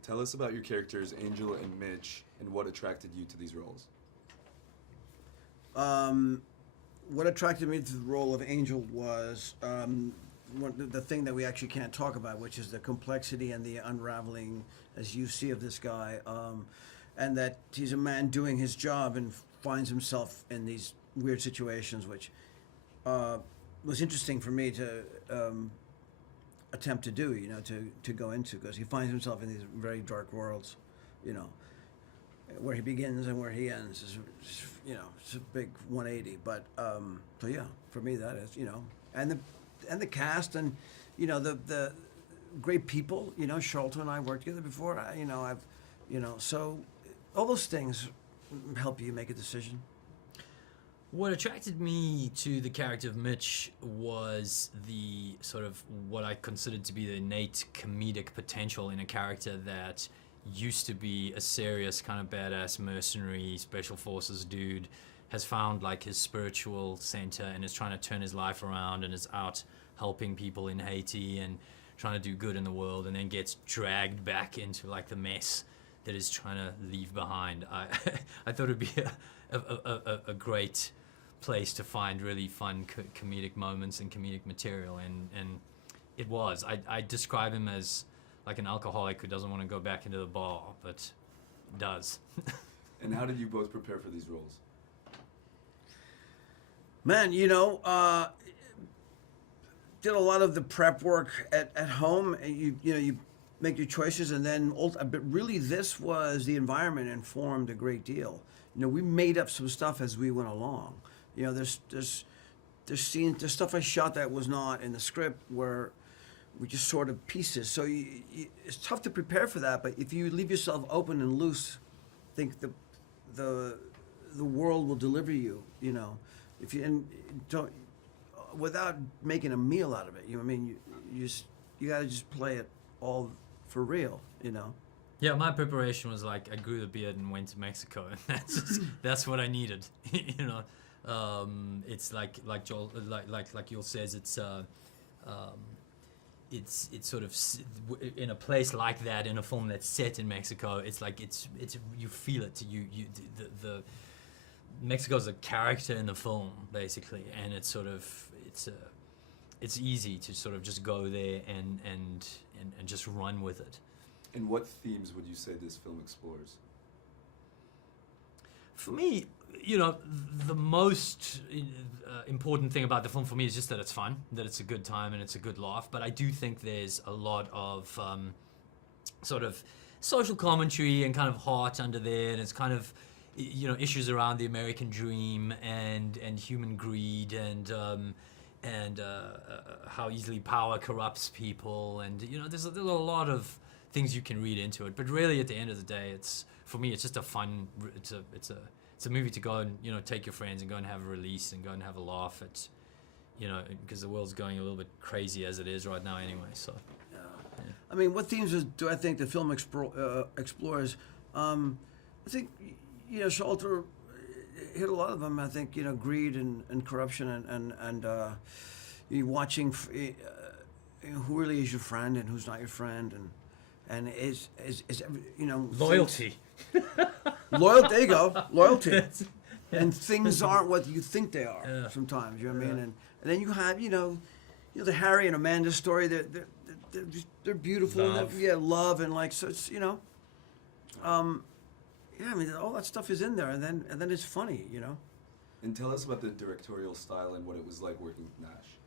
Tell us about your characters, Angel and Mitch, and what attracted you to these roles. What attracted me to the role of Angel was the thing that we actually can't talk about, which is the complexity and the unraveling, as you see, of this guy, and that he's a man doing his job and finds himself in these weird situations, which was interesting for me to attempt to do, to go into, because he finds himself in these very dark worlds, where he begins and where he ends is, it's a big 180. But so yeah, for me that is, and the cast and the great people. Sharlto and I worked together before. So all those things help you make a decision. What attracted me to the character of Mitch was the sort of what I considered to be the innate comedic potential in a character that used to be a serious kind of badass mercenary special forces dude, has found like his spiritual center and is trying to turn his life around and is out helping people in Haiti and trying to do good in the world, and then gets dragged back into like the mess that is trying to leave behind. I thought it'd be a great place to find really fun comedic moments and comedic material, and it was. I describe him as like an alcoholic who doesn't want to go back into the bar, but does. And how did you both prepare for these roles? Man, did a lot of the prep work at home. And you make your choices, and then but really this was the environment informed a great deal. We made up some stuff as we went along. There's scenes, there's stuff I shot that was not in the script where we just sort of pieces. So it's tough to prepare for that. But if you leave yourself open and loose, I think the world will deliver you. If you don't, without making a meal out of it. You got to just play it all for real. Yeah, my preparation was like I grew the beard and went to Mexico, and that's what I needed. It's like Joel, like Joel says, it's sort of in a place like that, in a film that's set in Mexico. It's like it's you feel it. The Mexico's a character in the film basically, and it's sort of it's easy to sort of just go there and just run with it. And what themes would you say this film explores? For me, the most important thing about the film for me is just that it's fun, that it's a good time and it's a good laugh. But I do think there's a lot of sort of social commentary and kind of heart under there, and it's kind of issues around the American dream and human greed and how easily power corrupts people, and there's a lot of things you can read into it. But really, at the end of the day, for me it's just a fun. It's a movie to go and take your friends and go and have a release and go and have a laugh at, because the world's going a little bit crazy as it is right now anyway. So. Yeah. I mean, what themes do I think the film explores? I think Sharlto hit a lot of them. I think greed and corruption and you watching who really is your friend and who's not your friend, and is loyalty. Loyalty. There you go. Loyalty. And things aren't what you think they are sometimes. You know what I mean? And then you have the Harry and Amanda story. They're beautiful. Love. Love and so it's I mean, all that stuff is in there, and then it's funny. And tell us about the directorial style and what it was like working with Nash.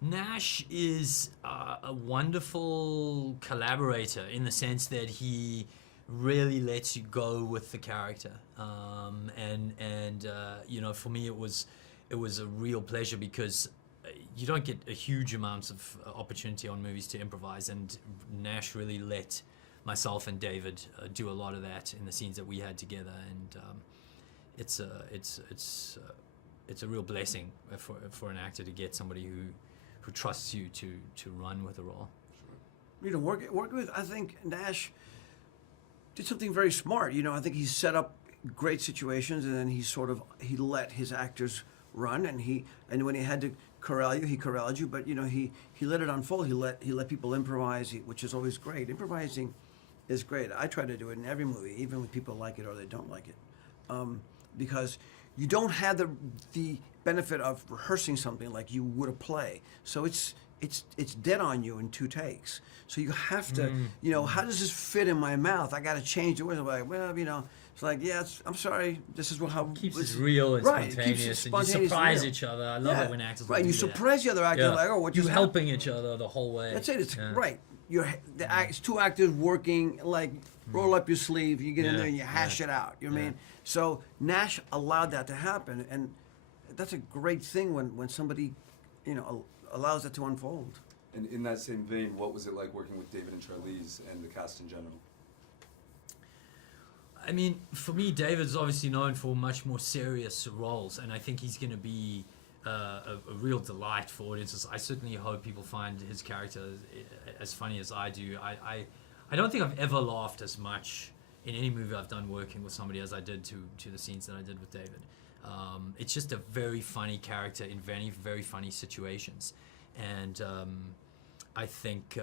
Nash is a wonderful collaborator in the sense that he really lets you go with the character, and for me it was a real pleasure because you don't get a huge amounts of opportunity on movies to improvise, and Nash really let myself and David do a lot of that in the scenes that we had together, and it's a real blessing for an actor to get somebody who trusts you to run with the role. Sure. Work with, I think Nash did something very smart. I think he set up great situations, and then he let his actors run, and when he had to corral you. He corralled you, but he let it unfold. He let people improvise, which is always great. Improvising is great. I try to do it in every movie, even when people like it or they don't like it, because you don't have the benefit of rehearsing something like you would a play. So it's dead on you in 2 takes. So you have to, how does this fit in my mouth? I got to change the words. I'm like, well, it's like, I'm sorry. This is how keeps it real and right, spontaneous, it keeps it spontaneous and you surprise real. each other. I love it when actors right. do You that. surprise the other actor, like, oh, what you just helping each other the whole way. That's it. It's right. It's 2 actors working, like, roll up your sleeve, you get in there and you hash it out. You know what I mean? So Nash allowed that to happen, and that's a great thing when somebody, allows it to unfold. And in that same vein, what was it like working with David and Charlize and the cast in general? I mean, for me, David's obviously known for much more serious roles, and I think he's going to be a real delight for audiences. I certainly hope people find his character as funny as I do. I don't think I've ever laughed as much in any movie I've done working with somebody as I did to the scenes that I did with David. It's just a very funny character in very, very funny situations, and I think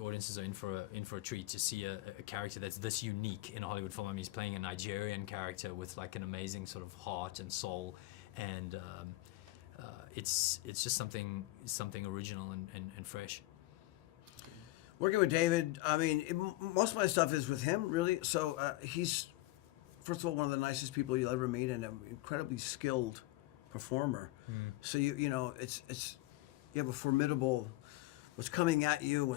audiences are in for a treat to see a character that's this unique in a Hollywood film. I mean, he's playing a Nigerian character with like an amazing sort of heart and soul, and it's just something original and fresh. Working with David, I mean, most of my stuff is with him, really. So he's, first of all, one of the nicest people you'll ever meet, and an incredibly skilled performer. So it's you have a formidable, what's coming at you.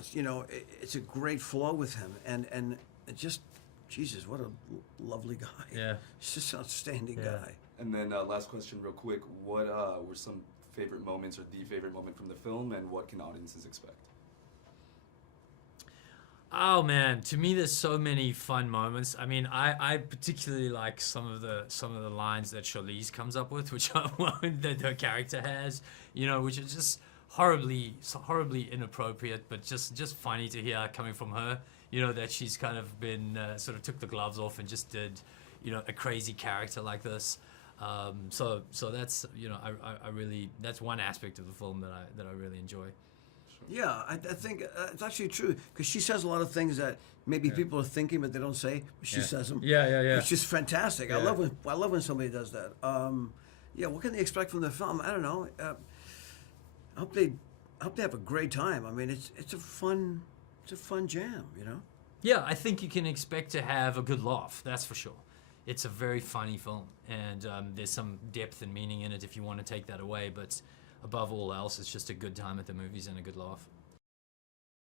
It's a great flow with him, and it just, Jesus, what a lovely guy. Yeah, he's just an outstanding guy. And then last question, real quick: what were some favorite moments, or the favorite moment from the film, and what can audiences expect? Oh man, to me there's so many fun moments. I mean, I particularly like some of the lines that Charlize comes up with, which that her character has, which is just horribly inappropriate, but just funny to hear coming from her. That she's kind of been sort of took the gloves off and just did, a crazy character like this. So that's I really, that's one aspect of the film that I really enjoy. Yeah, I think it's actually true, because she says a lot of things that maybe people are thinking but they don't say, but she says them. Yeah. Which is fantastic. I love when somebody does that. What can they expect from the film? I don't know. I hope they have a great time. I mean, it's a fun jam, Yeah, I think you can expect to have a good laugh. That's for sure. It's a very funny film, and there's some depth and meaning in it if you want to take that away, but above all else, it's just a good time at the movies and a good laugh.